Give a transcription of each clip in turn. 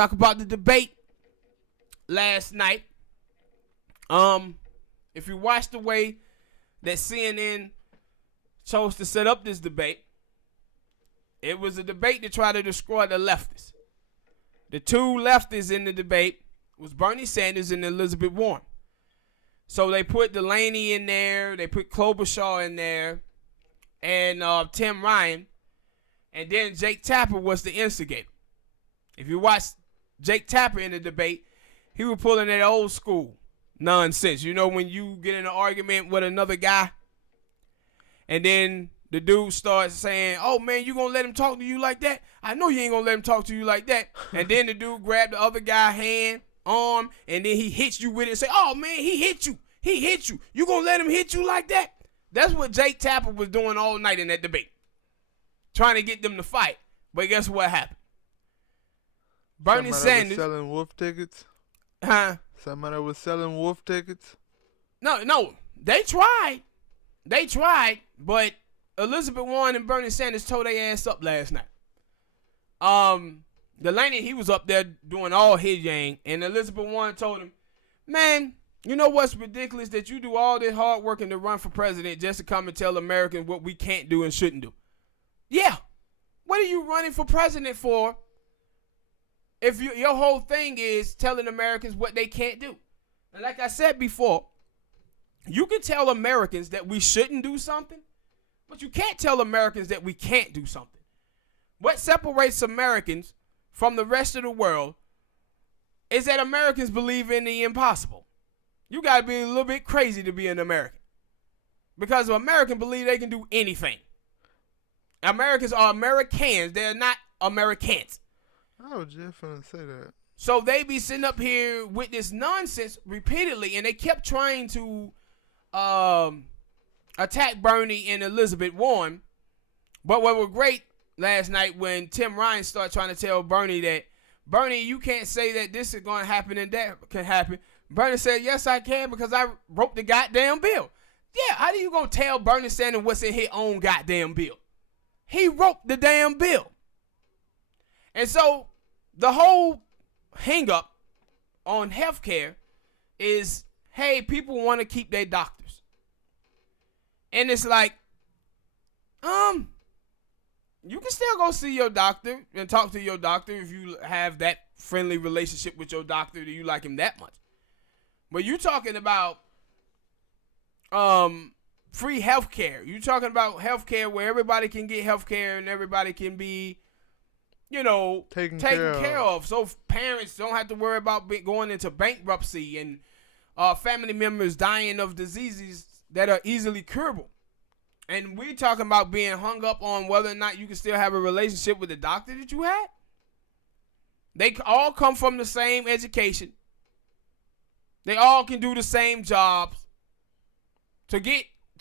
talk about the debate last night. If you watch the way that CNN chose to set up this debate, it was a debate to try to destroy the leftists. The two leftists in the debate was Bernie Sanders and Elizabeth Warren. So they put Delaney in there, they put Klobuchar in there, and Tim Ryan, and then Jake Tapper was the instigator. If you watch Jake Tapper in the debate, he was pulling that old school nonsense. You know, when you get in an argument with another guy, and then the dude starts saying, oh, man, you gonna let him talk to you like that? I know you ain't gonna let him talk to you like that. And then the dude grabbed the other guy's hand, arm, and then he hits you with it and say, oh, man, he hit you. He hit you. You gonna let him hit you like that? That's what Jake Tapper was doing all night in that debate. Trying to get them to fight. But guess what happened? Bernie Sanders. Was selling wolf tickets? Huh? Somebody was selling wolf tickets? No. They tried. But Elizabeth Warren and Bernie Sanders tore their ass up last night. Delaney, he was up there doing all his yang, and Elizabeth Warren told him, man, you know what's ridiculous? That you do all this hard working to run for president just to come and tell Americans what we can't do and shouldn't do. Yeah. What are you running for president for if your whole thing is telling Americans what they can't do? And like I said before, you can tell Americans that we shouldn't do something, but you can't tell Americans that we can't do something. What separates Americans from the rest of the world is that Americans believe in the impossible. You got to be a little bit crazy to be an American. Because Americans believe they can do anything. Americans are Americans. They're not Americans. I was just going to say that. So they be sitting up here with this nonsense repeatedly, and they kept trying to attack Bernie and Elizabeth Warren. But what was great last night when Tim Ryan started trying to tell Bernie that, Bernie, you can't say that this is going to happen and that can happen. Bernie said, yes, I can, because I wrote the goddamn bill. Yeah, how do you going to tell Bernie Sanders what's in his own goddamn bill? He wrote the damn bill. And so the whole hang up on healthcare is, hey, people want to keep their doctors. And it's like, you can still go see your doctor and talk to your doctor if you have that friendly relationship with your doctor, that you like him that much. But you're talking about free health care. You're talking about health care where everybody can get health care and everybody can be, taken care of. So parents don't have to worry about going into bankruptcy and family members dying of diseases that are easily curable. And we're talking about being hung up on whether or not you can still have a relationship with the doctor that you had. They all come from the same education. They all can do the same jobs. To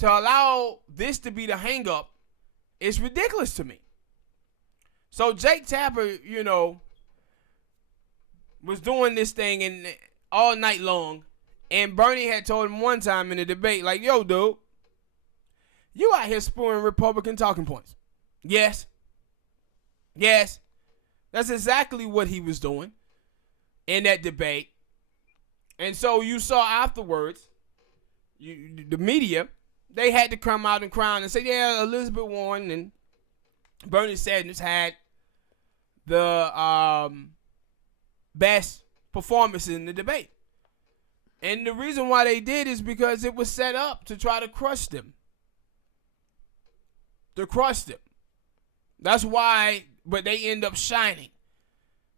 allow this to be the hang up is ridiculous to me. So Jake Tapper, was doing this thing all night long, and Bernie had told him one time in the debate, like, yo, dude, you out here spewing Republican talking points. Yes. That's exactly what he was doing in that debate. And so you saw afterwards, the media, they had to come out and crown and say, yeah, Elizabeth Warren and Bernie Sanders had the best performance in the debate. And the reason why they did is because it was set up to try to crush them. That's why, but they end up shining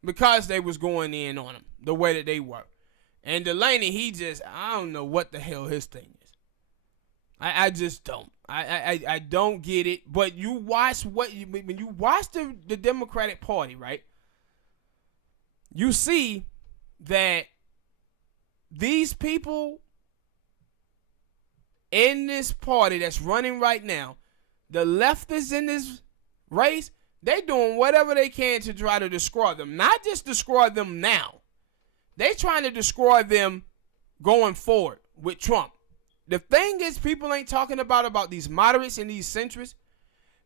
because they was going in on them the way that they were. And Delaney, I don't know what the hell his thing is. I just don't. I don't get it. But you watch when you watch the Democratic Party, right? You see that these people in this party that's running right now, the leftists in this race, they doing whatever they can to try to destroy them. Not just destroy them now. They trying to destroy them going forward with Trump. The thing is, people ain't talking about these moderates and these centrists.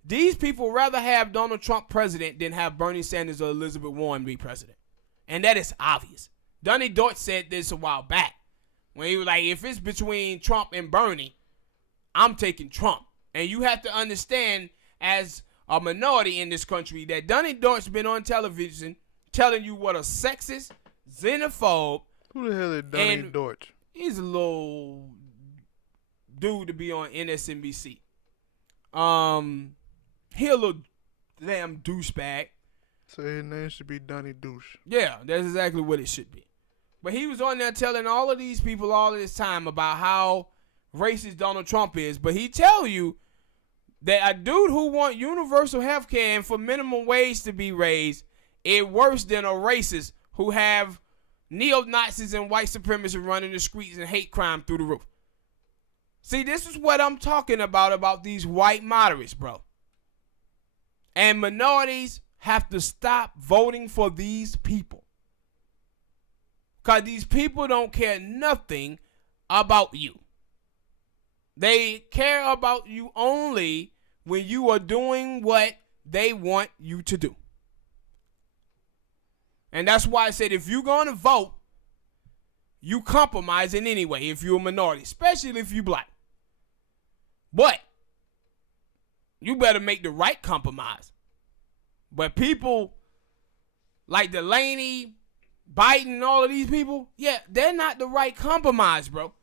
These people rather have Donald Trump president than have Bernie Sanders or Elizabeth Warren be president. And that is obvious. Donnie Deutsch said this a while back when he was like, if it's between Trump and Bernie, I'm taking Trump. And you have to understand, as a minority in this country, that Donnie Deutsch been on television telling you what a sexist, xenophobe. Who the hell is Donnie Deutsch? He's a little dude to be on MSNBC. He a little damn douchebag. So his name should be Donnie Douche. Yeah, that's exactly what it should be. But he was on there telling all of these people all of this time about how racist Donald Trump is. But he tell you that a dude who want universal health care and for minimum wage to be raised is worse than a racist who have neo-Nazis and white supremacists running the streets and hate crime through the roof. See, this is what I'm talking about these white moderates, bro. And minorities have to stop voting for these people. Because these people don't care nothing about you. They care about you only when you are doing what they want you to do. And that's why I said if you're going to vote, you compromise in any way if you're a minority, especially if you're black. But you better make the right compromise. But people like Delaney, Biden, all of these people, yeah, they're not the right compromise, bro.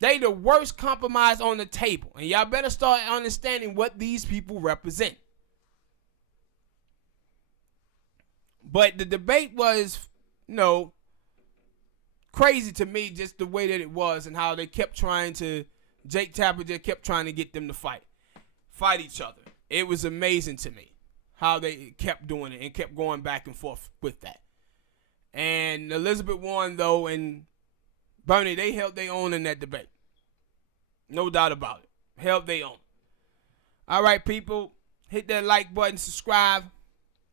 They the worst compromise on the table. And y'all better start understanding what these people represent. But the debate was, crazy to me, just the way that it was and how they kept trying to, Jake Tapper just kept trying to get them to fight each other. It was amazing to me how they kept doing it and kept going back and forth with that. And Elizabeth Warren, though, and Bernie, they held their own in that debate. No doubt about it. Held their own. All right, people, hit that like button, subscribe.